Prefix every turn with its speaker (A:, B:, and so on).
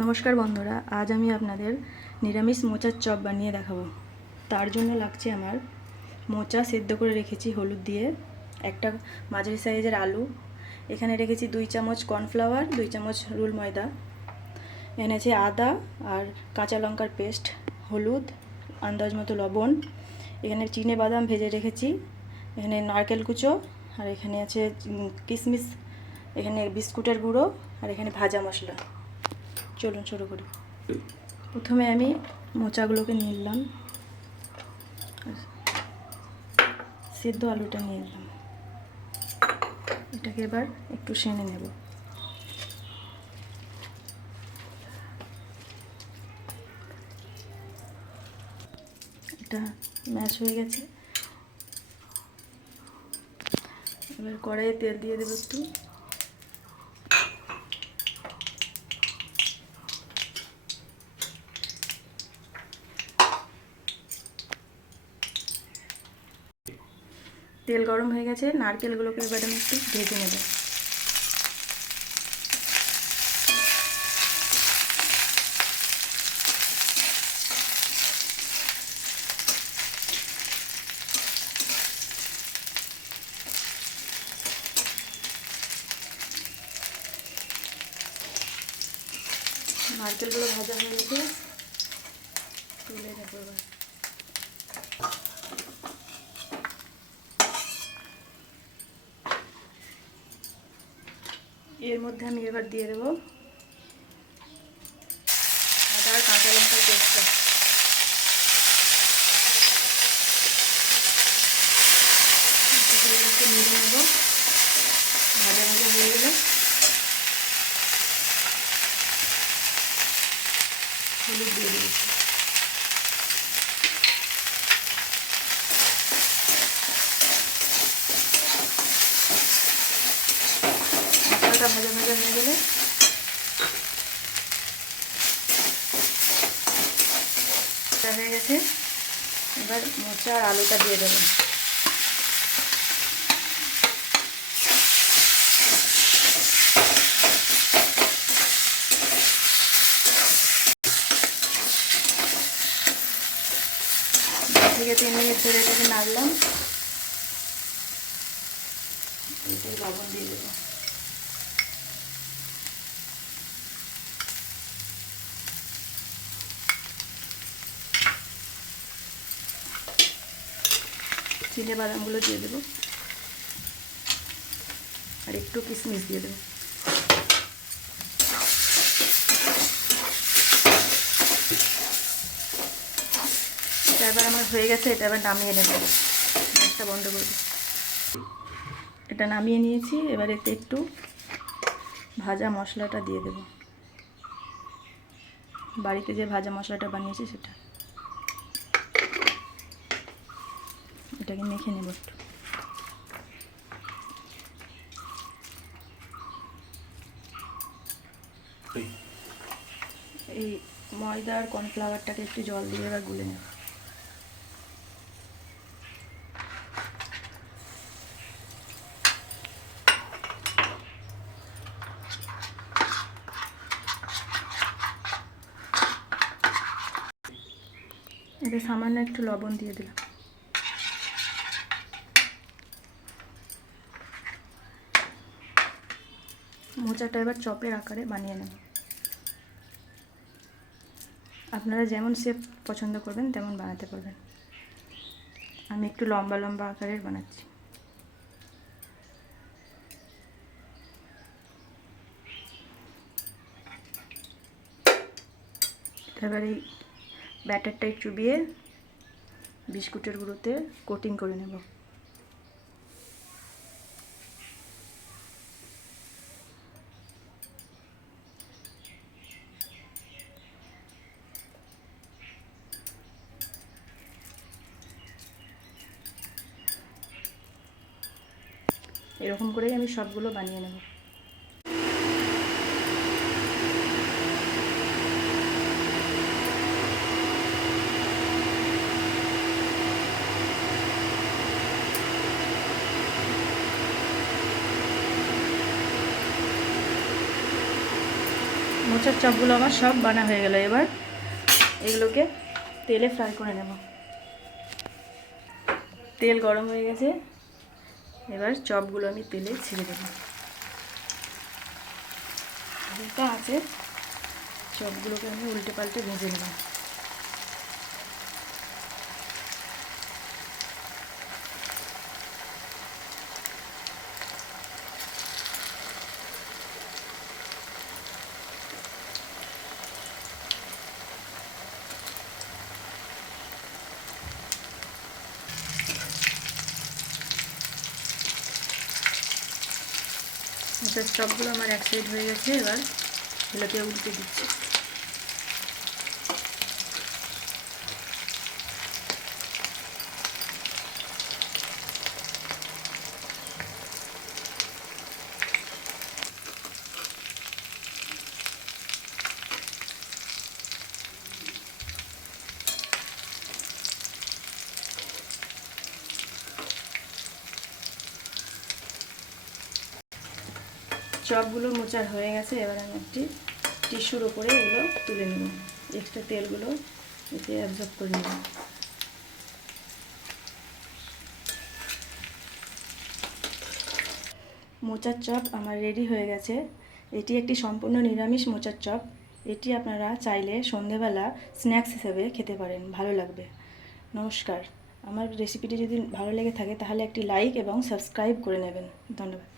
A: নমস্কার বন্ধুরা, আজ আমি আপনাদের নিরামিষ মোচার চপ বানিয়ে দেখাবো। তার জন্য লাগছে আমার মোচা সেদ্ধ করে রেখেছি হলুদ দিয়ে। একটা মাঝারি সাইজের আলু, এখানে রেখেছি দুই চামচ কর্নফ্লাওয়ার, দুই চামচ রুল ময়দা। এনেছে আদা আর কাঁচা লঙ্কার পেস্ট, হলুদ, আন্দাজ মতো লবণ। এখানে চিনে বাদাম ভেজে রেখেছি, এখানে নারকেল কুচো, আর এখানে আছে কিশমিশ এখানে বিস্কুটের গুঁড়ো, আর এখানে ভাজা মশলা। চলুন শুরু করি। প্রথমে আমি মোচাগুলোকে নিয়ে নিলাম। সেদ্ধ আলুটা নিয়ে নিলাম। এটাকে এবার একটু সেনে নেব। এটা ম্যাশ হয়ে গেছে। এবার কড়াইয়ে তেল দিয়ে দেবো একটু। তেল গরম হয়ে গেছে, নারকেলগুলোকে এবার আমি একটু ভেজে নেব। নারকেলগুলো ভাজা হয়ে গেছে, তুলে নেব এবার। এর মধ্যে আমি এবার দিয়ে দেবো আদা আর কাঁচা লঙ্কার পেস্টটা নিয়ে নেব। হয়ে হলুদ দিয়ে দিয়েছি মশলাটা ভাজা ভাজা হয়ে গেলে হয়ে গেছে। এবার মোচা আর আলুটা দিয়ে দেবেন থেকে তিন মিনিট ধরে এটাকে নাড়লাম। লবণ দিয়ে দেবো। চিনে বাদামগুলো দিয়ে দেবো। আর একটু কিশমিশ দিয়ে দেবো। এটা এবার আমার হয়ে গেছে, এটা এবার নামিয়ে নেব। গ্যাসটা বন্ধ করে এটা নামিয়ে নিয়েছি, এবার এতে একটু ভাজা মশলাটা দিয়ে দেব। বাড়িতে যে ভাজা মশলাটা বানিয়েছি সেটা। এটাকে মেখে নেব একটু। এই। ময়দা আর কর্নফ্লাওয়ারটাকে একটু জল দিয়ে এবার গুলে নেব। এতে সামান্য একটু লবণ দিয়ে দিলাম। মোচাটা এবার চপের আকারে বানিয়ে নেব। আপনারা যেমন শেপ পছন্দ করবেন, তেমন বানাতে পারবেন। আমি একটু লম্বা লম্বা আকারের বানাচ্ছি। এবার এই ব্যাটারটা চুবিয়ে বিস্কুটের গুঁড়োতে কোটিং করে নেব। এরকম করেই আমি সবগুলো বানিয়ে নেব। মোচার চপগুলো আমার সব বানা হয়ে গেল এবার। এগুলোকে তেলে ফ্রাই করে নেব। তেল গরম হয়ে গেছে। এবার চপগুলো আমি তেলে ছেড়ে দেবো। আছে চপগুলোকে আমি উল্টে পাল্টে ভেজে নেব। চপগুলো আমার এক সাইড হয়ে গেছে এবার এগুলোকে উল্টে দিচ্ছি। চপগুলো মোচার হয়ে গেছে, এবার আমি একটি টিস্যুর ওপরে এগুলো তুলে নেব। এক্সট্রা তেলগুলো এতে অ্যাবজর্ব করে নেব। মোচার চপ আমার রেডি হয়ে গেছে। এটি একটি সম্পূর্ণ নিরামিষ মোচার চপ। এটি আপনারা চাইলে সন্ধেবেলা স্ন্যাক্স হিসেবে খেতে পারেন, ভালো লাগবে। নমস্কার। আমার রেসিপিটি যদি ভালো লেগে থাকে, তাহলে একটি লাইক এবং সাবস্ক্রাইব করে নেবেন। ধন্যবাদ।